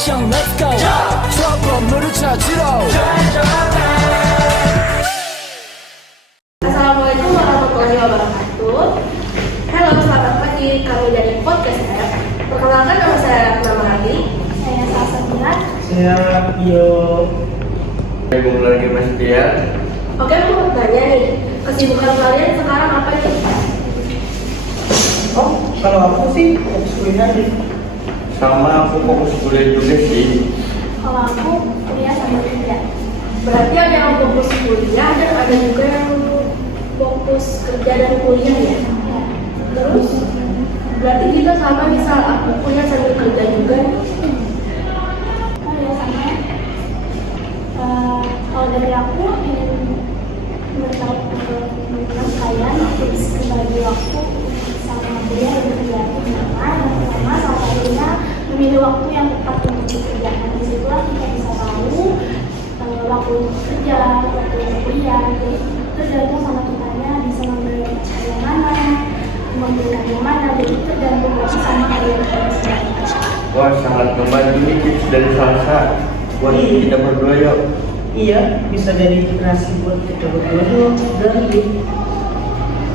형 let's go 저 건물을 찾으러 Assalamualaikum warahmatullahi wabarakatuh. Halo, selamat pagi. Kami dari podcast saya. Perkenalkan, nama saya Nama Hadi. Saya Salsabila. Saya Pio. Saya Bung lagi Mas Dia. Oke, aku mau tanya nih, kesibukan kalian sekarang apa nih? Oh, kalau aku sih fokus kuliah aja. Sama aku fokus kuliah juga sih. Kalau aku kuliah sambil kerja. Berarti ada yang fokus kuliah dan ada juga yang fokus kerja dan kuliah ya? Terus, berarti kita sama, misal aku kuliah sambil kerja juga. Oh ya sama. Kalau dari aku ingin beritahu kalian tips membagi waktu sama kuliah dan kerja itu gimana. Yang pertama, salah satunya memilih waktu yang tepat untuk dikerjakan. Disitulah kita bisa tahu waktu untuk kerja, waktu untuk kuliah. Jadi tergantung sama kitanya bisa memilih yang mana, memilih yang mana. Jadi tergantung sama kalian sendiri. Wah, sangat membantu nih tips dari Salsa buat kita berdua yuk. Iya, bisa jadi inspirasi buat kita berdua dan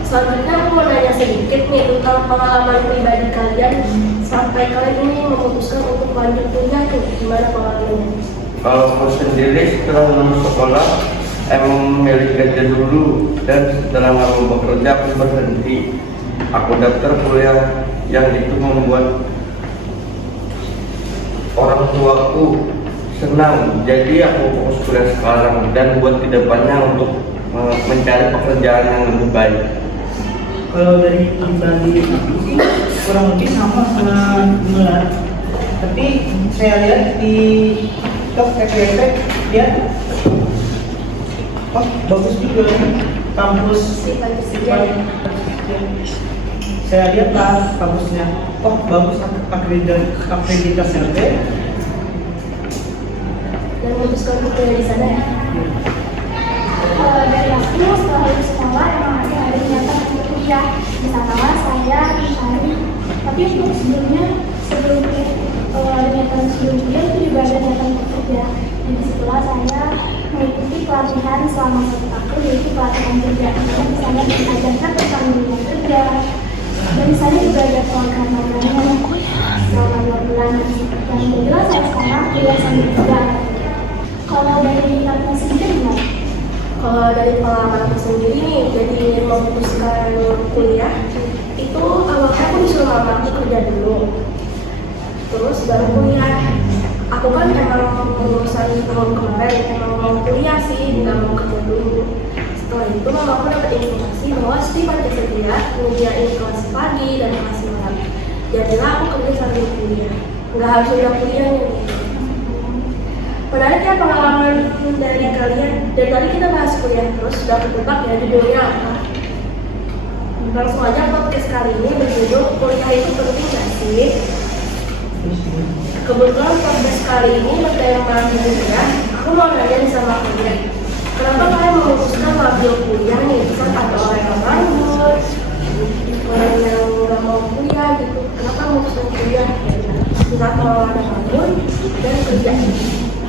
Selanjutnya aku mau nanya sedikit nih tentang pengalaman pribadi kalian sampai kalian ini memutuskan untuk lanjut kuliah tuh, gimana pengalamannya? Kalau aku sendiri setelah lulus sekolah emang memilih kerja dulu dan setelah nggak mau bekerja aku berhenti. Aku daftar kuliah yang itu membuat orang tuaku senang. Jadi aku fokus kuliah sekarang dan buat kedepannya untuk mencari pekerjaan yang lebih baik. kalau dari pribadi aku sih kurang lebih sama Mulan. Tapi saya lihat di TikTok dia bagus juga kampus saya lihat lah kampusnya bagus akreditasinya Dan memutuskan untuk kuliah di sana ya? Kalau dari aku setelah lulus sekolah emang masih ada niatan untuk kuliah. Misalnya saya mencari, tapi untuk sebelum ada niatan sebelum kuliah itu juga ada niatan untuk kerja. Jadi setelah saya mengikuti pelatihan selama 1 tahun, yaitu pelatihan kerja. Saya misalnya diajarkan tentang dunia kerja, dan saya juga ada program-programnya selama 2 bulan. Dan jelas saya sekarang kuliah sambil kerja. Kalau dari aku sendiri gimana? Kalau dari pengalaman aku sendiri nih, jadi memutuskan kuliah itu awalnya aku disuruh mama aku kerja dulu, terus baru kuliah. Aku kan emang lulusan tahun kemarin emang mau kuliah sih, nggak mau kerja dulu. Setelah itu mama aku dapat informasi bahwa Sri Pancasila menyediain kelas pagi dan kelas malam. Jadilah aku kerja sambil kuliah, nggak harus udah kuliah nih. Menarik ya pengalaman dari kalian. Dari tadi kita bahas kuliah terus, sudah ketebak ya judulnya apa. Langsung aja podcast kali ini berjudul kuliah itu penting gak sih? Kebetulan podcast kali ini bertema kuliah. Aku mau nanya nih sama kalian, kenapa kalian memutuskan ngambil kuliah nih? Misal ada orang yang nganggur, orang yang nggak mau kuliah gitu. Kenapa memutuskan kuliah? Misal kalau ada nganggur dan kerja.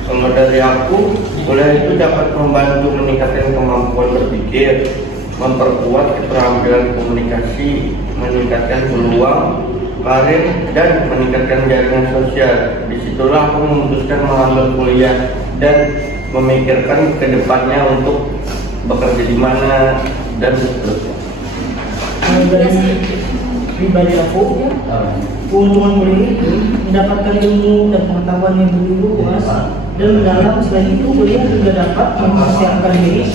Kalau dari aku, kuliah itu dapat membantu meningkatkan kemampuan berpikir, memperkuat keterampilan komunikasi, meningkatkan peluang karir, dan meningkatkan jaringan sosial. Disitulah aku memutuskan mengambil kuliah dan memikirkan ke depannya untuk bekerja di mana dan seterusnya. Kalau dari pribadi aku, keuntungan kuliah itu mendapatkan ilmu dan pengetahuan yang lebih luas dan mendalam. Selain itu, kuliah juga dapat mempersiapkan diri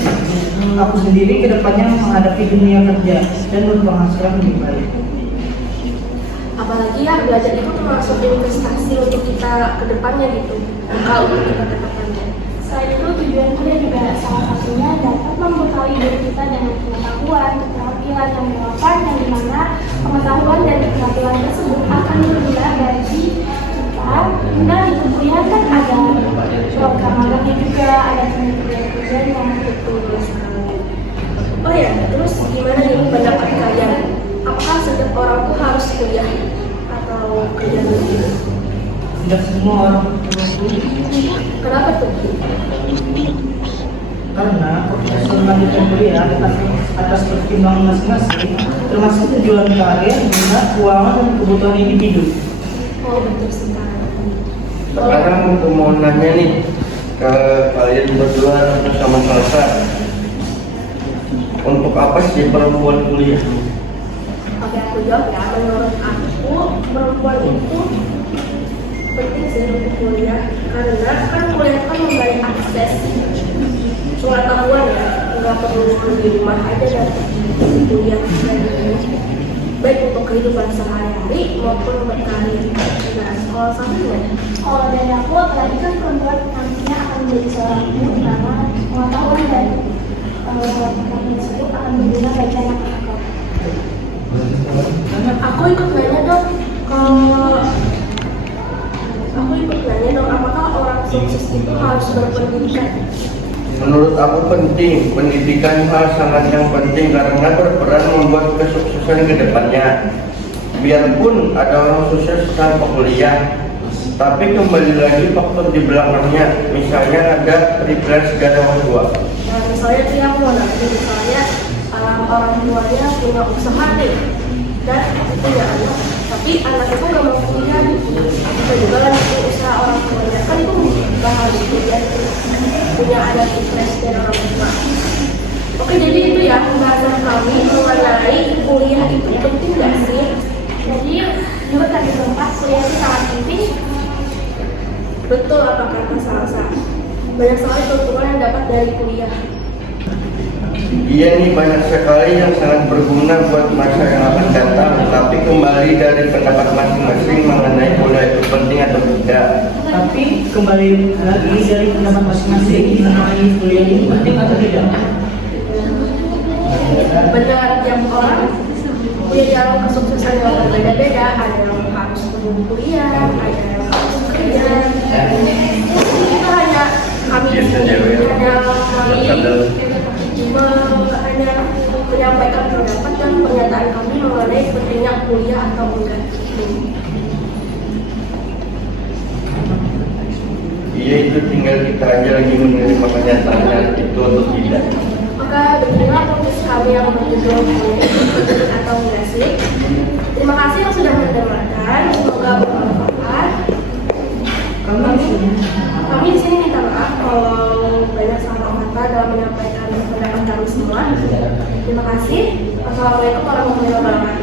aku sendiri ke depannya menghadapi dunia kerja dan berpenghasilan lebih baik. Apalagi ya belajar itu termasuk investasi untuk kita ke depannya gitu, kalau untuk kita ke depannya. Selain itu, tujuan kuliah juga salah satunya dapat membekali diri kita dengan pengetahuan, keterampilan yang relevan, yang dimana pengetahuan dan keterampilan tersebut akan berguna bagi kita. Nah, di kuliah kan ada program magangnya juga, ada kerjaan yang Betul sekali. Oh ya, terus gimana nih pendapat kalian? Apakah setiap orang tuh harus kuliah atau kerja dulu? Tidak semua orang perlu Kenapa tuh? Karena proses melanjutkan kuliah atas pertimbangan masing-masing, termasuk tujuan karir, minat, keuangan, dan kebutuhan individu. Oh betul sekali. Sekarang aku mau nanya nih ke kalian berdua sama Salsa. Untuk apa sih perempuan kuliah? Oke, aku jawab ya. Menurut aku, perempuan itu penting sih untuk kuliah. Karena kan kuliah kan memberi akses pengetahuan ya. Nggak perlu di rumah aja dan kuliah. Baik untuk kehidupan sehari-hari maupun berkarir. Nah, kalau sampai Kalau dari aku, apalagi kan perempuan nantinya akan menjadi seorang ibu, karena pengetahuan dan pengetahuan tersebut akan berguna bagi anak-anak. aku ikut nanya dong, apakah orang sukses itu harus berpendidikan? Menurut aku penting, pendidikan sangat yang penting karena berperan membuat kesuksesan ke depannya. Biarpun ada orang sukses tanpa kuliah, tapi kembali lagi faktor di belakangnya, misalnya ada privilege dari orang tua. Nah, misalnya dia mau nanti misalnya orang tuanya punya usaha nih dan punya anak, tapi anak itu nggak mau kuliah, bisa juga kan itu usaha orang tuanya kan itu nggak harus kuliah, punya ada privilege dari orang tua. Oke, jadi itu ya pembahasan kami mengenai kuliah itu penting nggak sih? Jadi, menurut kami berempat, kuliah itu sangat penting. Betul apa kata Salsa? Banyak sekali keuntungan yang dapat dari kuliah. Iya nih, banyak sekali yang sangat berguna buat masa yang akan datang. Tapi kembali dari pendapat masing-masing mengenai kuliah itu penting atau tidak. Tapi kembali lagi dari pendapat masing-masing mengenai kuliah ini penting atau tidak. Benar, tiap orang punya jalan kesuksesan yang berbeda-beda. Ada yang harus kuliah, ada yang harus kerja. Itu hanya kami di sini hanya menyampaikan pendapat dan pernyataan kami mengenai pentingnya kuliah atau enggak. Iya, itu tinggal kita aja lagi menerima kenyataan itu atau tidak. Maka beginilah podcast kami yang berjudul kuliah itu penting atau enggak sih. Terima kasih yang sudah mendengarkan. Semoga bermanfaat. Kami di sini minta maaf kalau banyak salah kata dalam menyampaikan pendapat kami semua. Terima kasih. Wassalamualaikum warahmatullahi wabarakatuh.